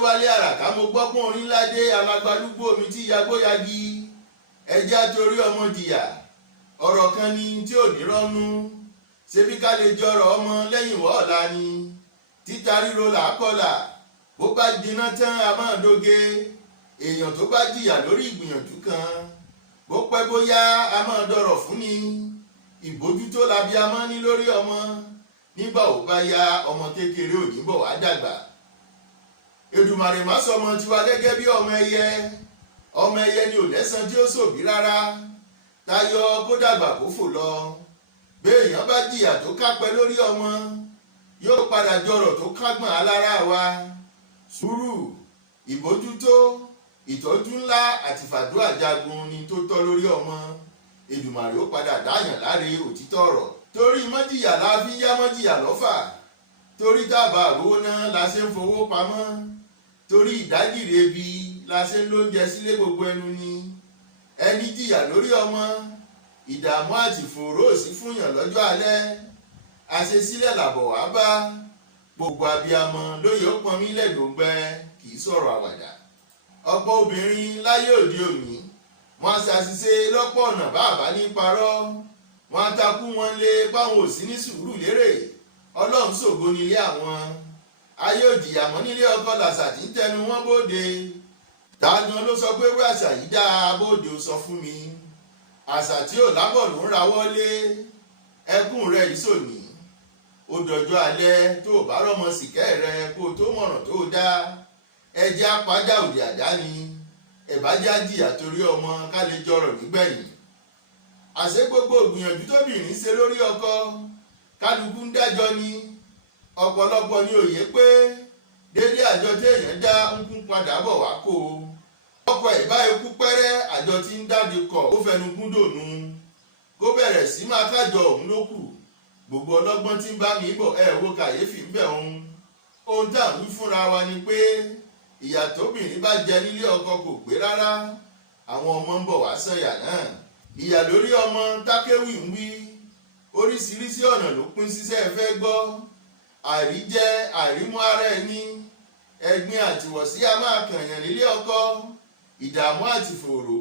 Adéwálé Àràká mo gbọ́ pọ́n orin ládé alágbálúgbò mi tí yagbóyagi ẹjẹ́ àtorí ọmọ jìyà ọ̀rọ̀ kan ni tí ò ní rọ́nú ṣebí ká lè jọrọ̀ ọmọ lẹ́yìn wọ́ ọ̀la ni títa ríro làákọ́là bó bá jiná tán a máa dóge èèyàn tó bá jìyà lórí ìgbìyànjú kan bó pẹ́ bóyá a máa dọ̀rọ̀ fún ni ìbójútó labi a máa ní lórí ọmọ nígbà ó bá ya ọmọ kékeré ò ní bọ̀ wá dàgbà. Èdùmàrè má sọ ọmọ tiwa gẹ́gẹ́ bí ọmọ ẹyẹ ni ò lẹ́san tí ó ṣòbí rárá tayọ kó dàgbà kó fò lọ béèyàn bá jìyà tó kápẹ́ lórí ọmọ yóò padà jọrọ̀ tó kágbọ̀n alára wa. Sùúrù, ìbójútó, ìtọ́jú ńlá àti fàdúrà jagun ni tó tọ́ lórí ọmọ. Èdùmàrè ó padà dáyàn láre òtítọ́ ọ̀rọ̀ torí mọ́jìyà la fi yá mọ́jìyà lọ́fà torí dábàá rówó náà la ṣe ń fowó pamọ́ torí ìdágìrì ebi la ṣe ń lóúnjẹ sílé gbogbo ẹnu ni ẹni jìyà lórí ọmọ ìdààmú àti fòró sí fúnyàn lọ́jọ́ alẹ́ àṣesílẹ̀ làbọ̀ wá bá gbogbo abiyamọ lóye ó pọnmi lẹ́gbọ̀ngbẹ kì í sọ̀rọ̀ àwàdà. ọ̀pọ̀ obìnrin láyé òde òní wọ́n ṣàṣìṣe lọ́pọ̀ ọ̀nà bàbá ní parọ́ wọ́n takú wọn lé báwọn ò sí ní sùúrù lérè ọlọ́run ṣògo nílé àwọn ayé òjìyà mọ́ nílé ọkọ làṣà tí ń tẹnu wọn bóde dágan ló sọ pé wí àṣà yìí dáa bóde ó sọ fún mi àṣà tí ò lábọ̀ ló ń rawọ́ lé ẹkún rẹ̀ ìsòní ó dọjọ́ alẹ́ tó bá rọ́mọ sìkẹ́ rẹ kó tó mọ̀ràn tó dá ẹjẹ́ apájà òdì àdáni ẹ̀bájá jìyà torí ọmọ ká lè jọrọ̀ nígbẹ̀yìn. àṣé gbogbo ìgbìyànjú tóbìnrin ṣe lórí ọkọ kálukú ń dájọ́ ni ọ̀pọ̀lọpọ̀ ní òye pé dédé àjọ téèyàn dá ń kún padà bọ̀ wá kó o ọkọ ẹ̀ bá ikú pẹ́rẹ́ àjọ tí ń dáde kọ̀ ó fẹnu kún dònú kó bẹ̀rẹ̀ sí máa kájọ òun ló kù gbogbo ọlọ́gbọ́n tí ń bá mi bọ̀ wo kàyéfì ń bẹ̀ ohun tá à ń wí fúnra wa ni pé ìyà tóbìnrin bá jẹ nílé ọkọ kò pé rárá àwọn ọmọ ń bọ̀ wá sọ̀yà náà ìyà lórí ọmọ tákéwì ń wí oríṣiríṣi ọ̀nà ló pín síṣẹ́ fẹ́ gbọ́ àìríjẹ àìrímú ara ẹni ẹ̀gbin àtìwọ̀sí a máa kànyàn nílé ọkọ ìdààmú àti fòrò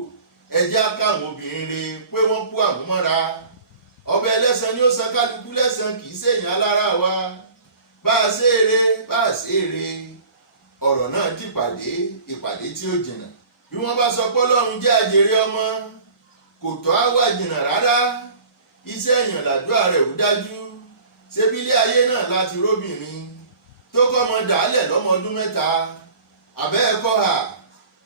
ẹjẹ́ akáwọn obìnrin re pé wọ́n kú àmúmọ́ra ọbẹ̀ ẹlẹ́san ni ó san kálukú lẹ́san kì í ṣèyàn alára wa bá a ṣe eré ọ̀rọ̀ náà dìpàdé ìpàdé tí ó jìnnà bí wọ́n bá sọ pé Ọlọ́run jẹ́ àjèrè ọmọ kò tọ́ á wà jìnnà rárá iṣẹ́ èèyàn làdúrà rẹ̀ ò dájú ṣebí ilé ayé náà láti róbìnrin tó kọ́mọ dàálẹ̀ lọ́mọ ọdún 3 àbẹ́ ẹ̀kọ́ hà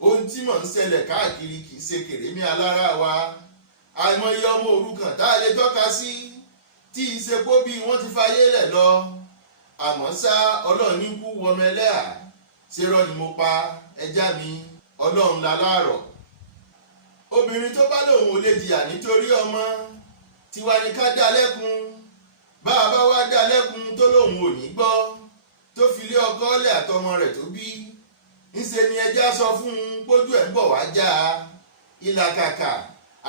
ohun tí mò ń ṣẹlẹ̀ káàkiri kì í ṣe kèrémí alára wa àìmọye ọmọ òrukàn tá a lè tọ́ka sí tí ìṣepó bí wọ́n ti fayé lẹ̀ lọ àmọ́ ṣá Ọlọ́run ní kú wọmọ ẹlẹ́à ṣe rọ́ ni mo pa ẹja mi Ọlọ́run láláàrọ̀. obìnrin tó bá lòun ò lè jìyà nítorí ọmọ tiwa ni ká dá lẹ́kun bá a bá wá dá lẹ́kun tó lòun ò ní gbọ́ tó fi lé ọkọ lẹ̀ àtọmọ rẹ̀ tó bí ńṣe ni ẹja sọ fún un pójú ẹ̀ ń bọ̀ wá já ìlàkàkà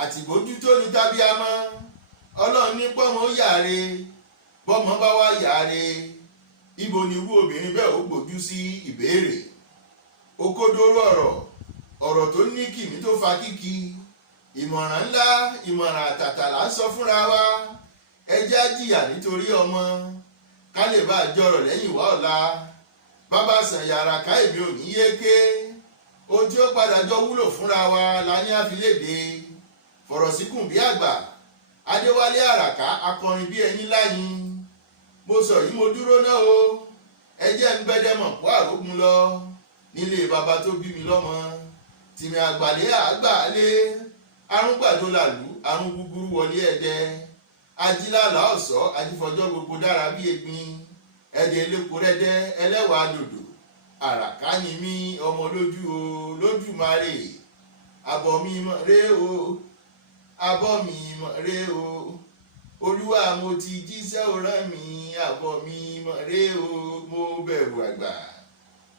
àti ìbójútó ní tábíámọ́ Ọlọ́run ní pọ́mọ ó yàre bọ́mọ bá wá yàre ibo ni irú obìnrin bẹ́ẹ̀ ó gbójú sí ìbéèrè òkodoro ọ̀rọ̀ tó ní kìmí tó fa kíkì ìmọ̀ràn ńlá ìmọ̀ràn àtàtà là ń sọ fúnra wa ẹjẹ́ á jìyà nítorí ọmọ ká lè bá a jọrọ̀ lẹ́yìn wá ọ̀la bàbá sàn yàrá ká èmi ò ní yéké ohun tí ó padà jọ wúlò fúnra wa la ní àfilédè fọ̀rọ̀ síkùn bí àgbà Adéwálé Àràká akọrin bí ẹni láyìn mo sọ yìí mo dúró náà o ẹjẹ́ ń bẹ́dẹ́mọ̀ kó àrógun lọ nílé bàbá tó bí mi lọ́mọ tìmí àgbàlẹ́ àgbàlẹ́ arúgbàdo làlú àrùn gúgúrú wọlé ẹ̀dẹ́ ajílàlà ọ̀sọ́ ajífọjọ́ gbogbo dára bí egbin ẹ̀dẹ̀ elépo rẹ́dẹ́ ẹlẹ́wàá dòdò Àràká ni mí ọmọ lójú o lójúmarè abọ́ mi mọ̀ ré o abọ́ mi mọ̀ ré o Olúwa mo ti jíṣẹ́ ọ̀rẹ́ mi abọ́ mi mọ̀ ré o mo bẹ̀rù àgbà.